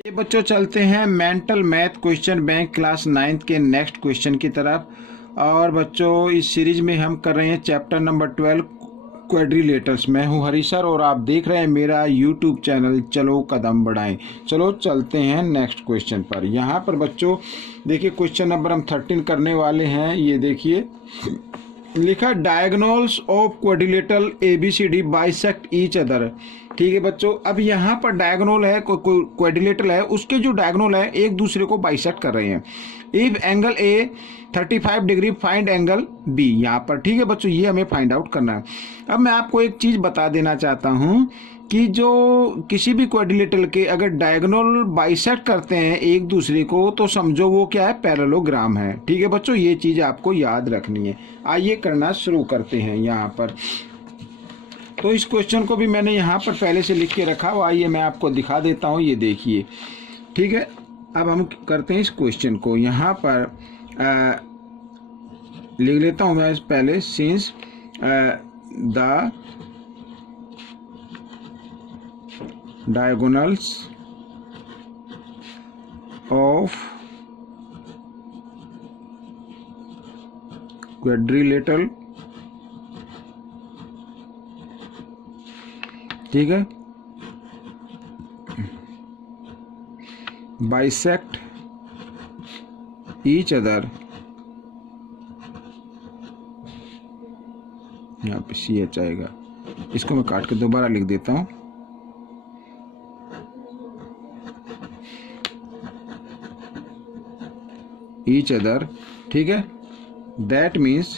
ये बच्चों चलते हैं mental math question bank class 9th के नेक्स्ट क्वेश्चन की तरफ। और बच्चों इस सीरीज में हम कर रहे हैं चैप्टर नंबर 12 क्वाड्रिलेटर्स। मैं हूं हरी सर और आप देख रहे हैं मेरा यूट्यूब चैनल चलो कदम बढ़ाएं। चलो चलते हैं नेक्स्ट क्वेश्चन पर। यहाँ पर बच्चों देखिए क्वेश्चन नंबर हम 13 करने वाले हैं। ये देखिए लिखा diagonals of quadrilateral ABCD bisect each other. ठीक है बच्चों, अब यहाँ पर डायगोनल है, कोई क्वाड्रिलेटरल है, उसके जो डायगोनल है एक दूसरे को बाइसेक्ट कर रहे हैं। If angle A 35 degree find angle B यहाँ पर। ठीक है बच्चों, ये हमें फाइंड आउट करना है। अब मैं आपको एक चीज बता देना चाहता हूँ कि जो किसी भी क्वाड्रिलेटरल के अगर डायगोनल बाइसेक्ट करते हैं एक दूसरे को तो समझो वो क्या है, पैरेललोग्राम है। ठीक है बच्चों, ये चीज आपको याद रखनी है। आइए करना शुरू करते हैं। यहाँ पर तो इस क्वेश्चन को भी मैंने यहाँ पर पहले से लिख के रखा हुआ, आइए मैं आपको दिखा देता हूँ। ये देखिए, ठीक है। अब हम करते हैं इस क्वेश्चन को। यहाँ पर लिख लेता हूँ मैं पहले, since the diagonals of quadrilateral, ठीक है, bisect each other, यहाँ पे CH आएगा, इसको मैं काट के दोबारा लिख देता हूँ। each other, ठीक है, that means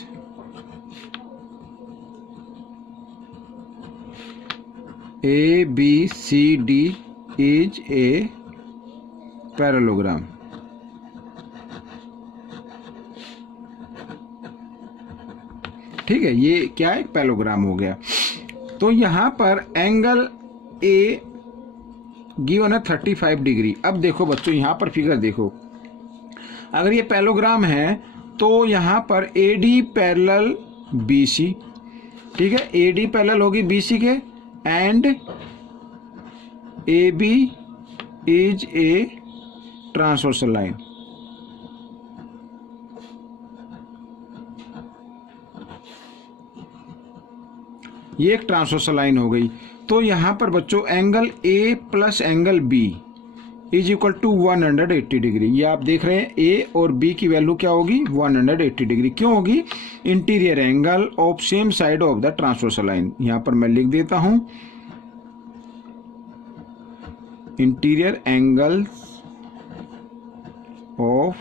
ABCD is a parallelogram। ठीक है, ये क्या है, पैरेललोग्राम हो गया। तो यहाँ पर एंगल A गिवन है 35 डिग्री। अब देखो बच्चों, यहाँ पर फिगर देखो, अगर ये पैरेललोग्राम है तो यहाँ पर AD पैरेलल BC, ठीक है, AD पैरेलल होगी BC के, and AB is a transversal line. ये एक ट्रांसवर्सल लाइन हो गई। तो यहाँ पर बच्चों angle A plus angle B is equal to 180 degree. ये आप देख रहे हैं A और B की वैल्यू क्या होगी, 180 डिग्री। क्यों होगी, interior angle of same side of the transversal line. यहाँ पर मैं लिख देता हूं, interior angle of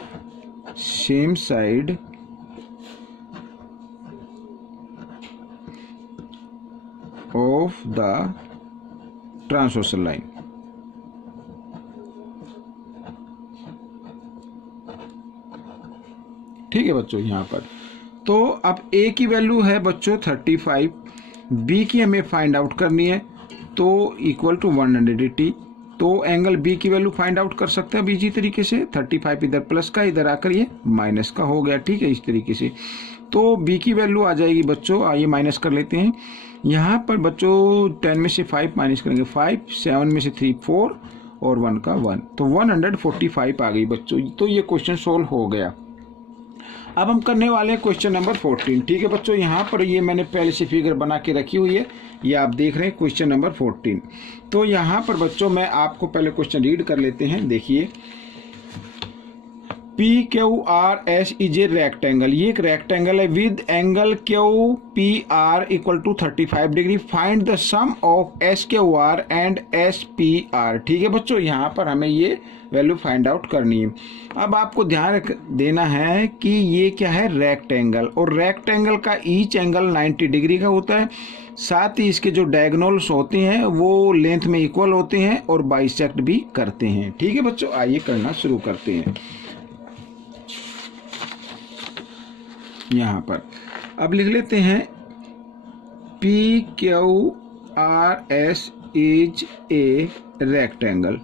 same side of the transversal line. ठीक है बच्चों, यहाँ पर तो अब A की वैल्यू है बच्चों 35, B की हमें फाइंड आउट करनी है, तो इक्वल टू 180। तो एंगल B की वैल्यू फाइंड आउट कर सकते हैं इसी तरीके से, 35 इधर प्लस का, इधर आकर ये माइनस का हो गया। ठीक है, इस तरीके से तो B की वैल्यू आ जाएगी बच्चों, आइए माइनस कर लेते हैं। यहाँ पर बच्चों 10 में से 5 माइनस करेंगे 5, 7 में से 3 4 और 1 का 1, तो 145 आ गई बच्चों। तो ये क्वेश्चन सोल्व हो गया। अब हम करने वाले हैं क्वेश्चन नंबर 14। ठीक है बच्चों, यहाँ पर ये मैंने पहले से फिगर बना के रखी हुई है, ये आप देख रहे हैं क्वेश्चन नंबर 14। तो यहाँ पर बच्चों मैं आपको पहले क्वेश्चन रीड कर लेते हैं। देखिए, PQRS इज ए रेक्टेंगल, ये एक रेक्टेंगल है with angle QPR equal to 35 degree. Find the sum of SQR and SPR। ठीक है बच्चों, यहाँ पर हमें ये वैल्यू फाइंड आउट करनी है। अब आपको ध्यान देना है कि ये क्या है, रेक्टेंगल, और रेक्टेंगल का ईच एंगल 90 डिग्री का होता है। साथ ही इसके जो डायगोनल्स होते हैं वो लेंथ में इक्वल होते हैं और बाइसेक्ट भी करते हैं। ठीक है बच्चों, आइए करना शुरू करते हैं। यहाँ पर अब लिख लेते हैं PQRS इज ए रेक्टेंगल।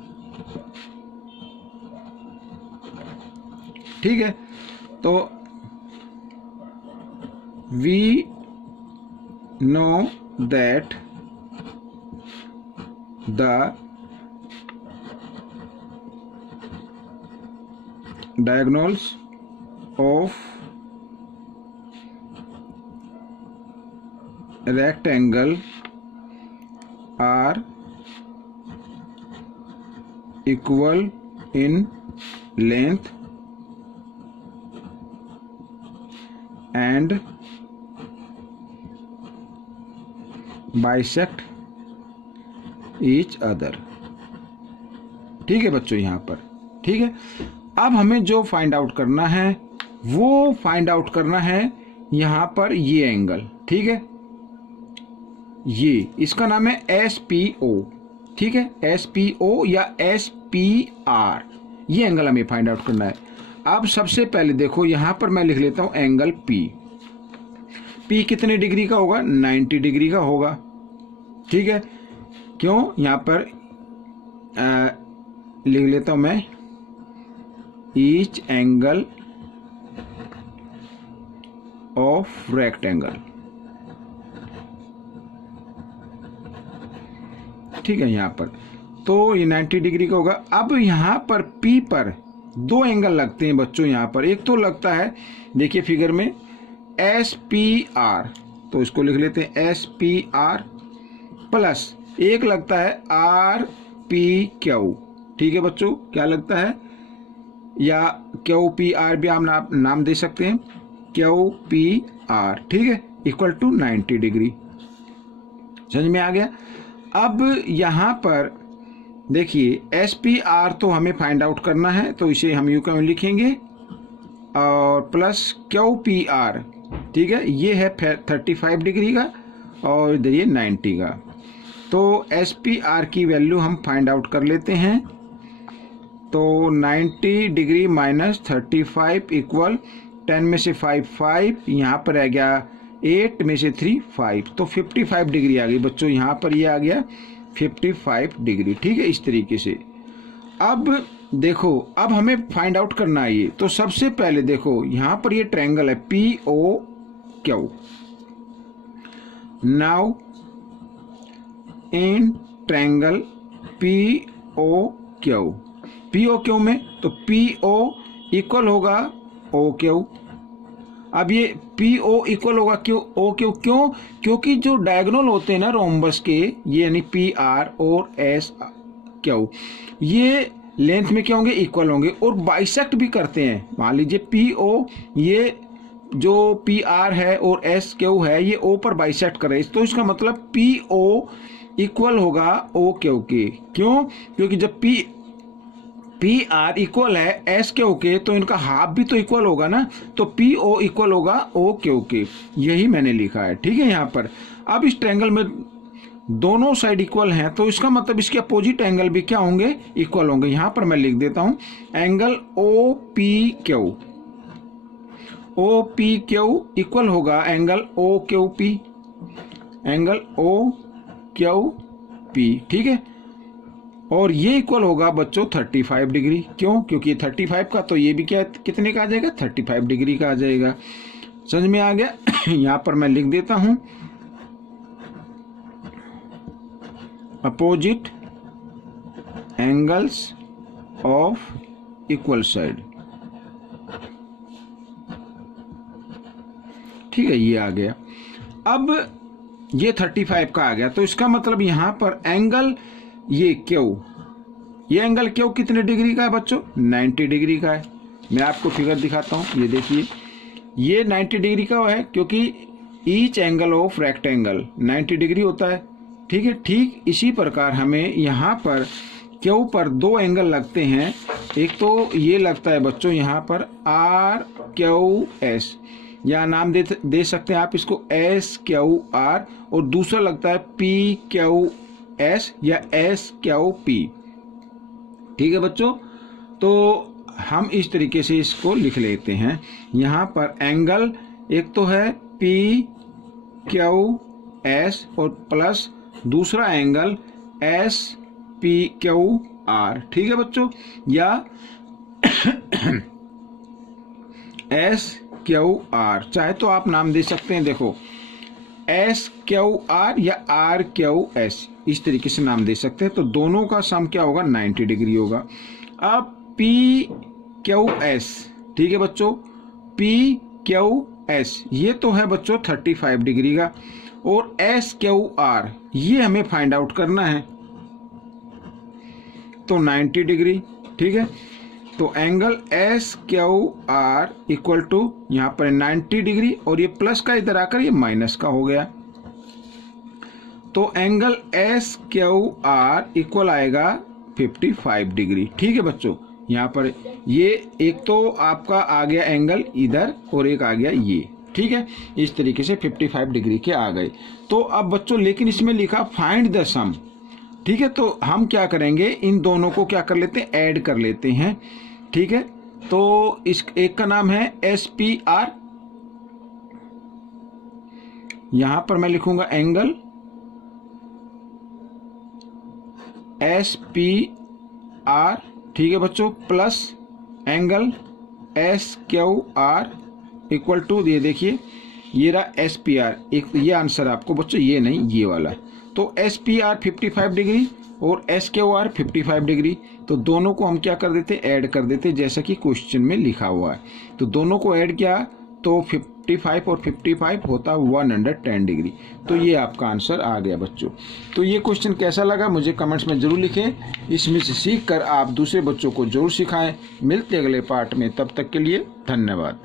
ठीक है, तो we know that the diagonals of rectangle are equal in length and bisect each other। ठीक है बच्चों, यहाँ पर ठीक है। अब हमें जो फाइंड आउट करना है वो फाइंड आउट करना है यहाँ पर ये एंगल, ठीक है, ये इसका नाम है SPO, ठीक है, SPO या SPR, ये एंगल हमें फाइंड आउट करना है। अब सबसे पहले देखो यहाँ पर मैं लिख लेता हूँ एंगल P कितने डिग्री का होगा? 90 डिग्री का होगा, ठीक है। क्यों? यहाँ पर लिख लेता हूँ मैं ईच एंगल ऑफ रेक्टेंगल, ठीक है। यहाँ पर तो ये 90 डिग्री का होगा। अब यहाँ पर P पर दो एंगल लगते हैं बच्चों। यहाँ पर एक तो लगता है, देखिए फिगर में, SPR, तो इसको लिख लेते हैं SPR, प्लस एक लगता है RPQ, ठीक है बच्चों, क्या लगता है, या QPR भी आप नाम दे सकते हैं, QPR, ठीक है, इक्वल टू 90 डिग्री। समझ में आ गया? अब यहाँ पर देखिए SPR तो हमें फाइंड आउट करना है, तो इसे हम यूं क्यों लिखेंगे, और प्लस QPR, ठीक है, ये है 35 डिग्री का और इधर ये 90 का। तो SPR की वैल्यू हम फाइंड आउट कर लेते हैं। तो 90 डिग्री माइनस 35 इक्वल 10 में से 5, यहाँ पर आ गया 8 में से 3, 5, तो 55 डिग्री आ गई बच्चों। यहाँ पर ये आ गया 55 डिग्री, ठीक है, इस तरीके से। अब देखो, अब हमें फाइंड आउट करना है ये, तो सबसे पहले देखो यहाँ पर ये ट्रायंगल है POQ। Now in triangle POQ में तो PO इक्वल होगा OQ। अब ये PO इक्वल होगा OQ, क्यों? क्योंकि जो डायगोनल होते हैं ना रोम्बस के, ये यानी PR और SQ, ये लेंथ में क्या होंगे? इक्वल होंगे और बाइसेक्ट भी करते हैं। मान लीजिए PO, ये जो PR है और SQ है, ये O पर बाइसेक्ट करे, तो इसका मतलब PO इक्वल होगा OQ के। क्यों? क्योंकि जब PR इक्वल है SQ के, तो इनका हाफ भी तो इक्वल होगा ना, तो PO इक्वल होगा OQ के। यही मैंने लिखा है, ठीक है। यहाँ पर अब इस ट्रायंगल में दोनों साइड इक्वल हैं, तो इसका मतलब इसके अपोजिट एंगल भी क्या होंगे? इक्वल होंगे। यहाँ पर मैं लिख देता हूँ एंगल OPQ। OPQ इक्वल होगा एंगल OQP, एंगल OQP, ठीक है। और ये इक्वल होगा बच्चों 35 डिग्री। क्यों? क्योंकि 35 का, तो ये भी क्या, कितने का आ जाएगा? 35 डिग्री का आ जाएगा। समझ में आ गया? यहाँ पर मैं लिख देता हूं opposite angles of equal side, ठीक है, ये आ गया। अब ये 35 का आ गया, तो इसका मतलब यहाँ पर एंगल ये Q, ये एंगल Q कितने डिग्री का है बच्चों? 90 डिग्री का है। मैं आपको फिगर दिखाता हूँ, ये देखिए, ये 90 डिग्री का है, क्योंकि each angle of rectangle 90 degree होता है, ठीक है। ठीक इसी प्रकार हमें यहाँ पर Q पर दो एंगल लगते हैं। एक तो ये लगता है बच्चों यहाँ पर RQS, या नाम दे सकते हैं आप इसको SQR, और दूसरा लगता है PQS या SQP, ठीक है बच्चों। तो हम इस तरीके से इसको लिख लेते हैं। यहाँ पर एंगल एक तो है PQS और प्लस दूसरा एंगल SPQR, ठीक है बच्चों, या SQR, चाहे तो आप नाम दे सकते हैं, देखो SQR या RQS, इस तरीके से नाम दे सकते हैं। तो दोनों का सम क्या होगा? 90 डिग्री होगा। अब क्यू एस, ठीक है बच्चों, पी क्यू एस ये तो है बच्चों 35 डिग्री का, और एस क्यू आर ये हमें फाइंड आउट करना है, तो 90 डिग्री, ठीक है। तो angle S Q R equal to यहाँ पर 90 डिग्री, और ये प्लस का इधर आकर ये माइनस का हो गया, तो angle S Q R equal आएगा 55 डिग्री, ठीक है बच्चों। यहाँ पर ये एक तो आपका आ गया एंगल इधर और एक आ गया ये, ठीक है। इस तरीके से 55 डिग्री के आ गए। तो अब बच्चों लेकिन इसमें लिखा फाइंड द सम, ठीक है। तो हम क्या करेंगे, इन दोनों को क्या कर लेते हैं, ऐड कर लेते हैं, ठीक है। तो इस एक का नाम है एस पी आर, यहां पर मैं लिखूंगा एंगल एस पी आर, ठीक है बच्चों, plus angle S Q R equal to, ये देखिए ये रहा एस पी आर, एक ये आंसर आपको बच्चों, ये नहीं ये वाला। तो एस पी आर 55 डिग्री और एस क्यू आर 55 डिग्री, तो दोनों को हम क्या कर देते, ऐड कर देते, जैसा कि क्वेश्चन में लिखा हुआ है। तो दोनों को ऐड किया तो 55 और 55 होता 110 डिग्री। तो ये आपका आंसर आ गया बच्चों। तो ये क्वेश्चन कैसा लगा मुझे कमेंट्स में जरूर लिखें, इसमें से सीख कर आप दूसरे बच्चों को जरूर सिखाएं। मिलते अगले पार्ट में, तब तक के लिए धन्यवाद।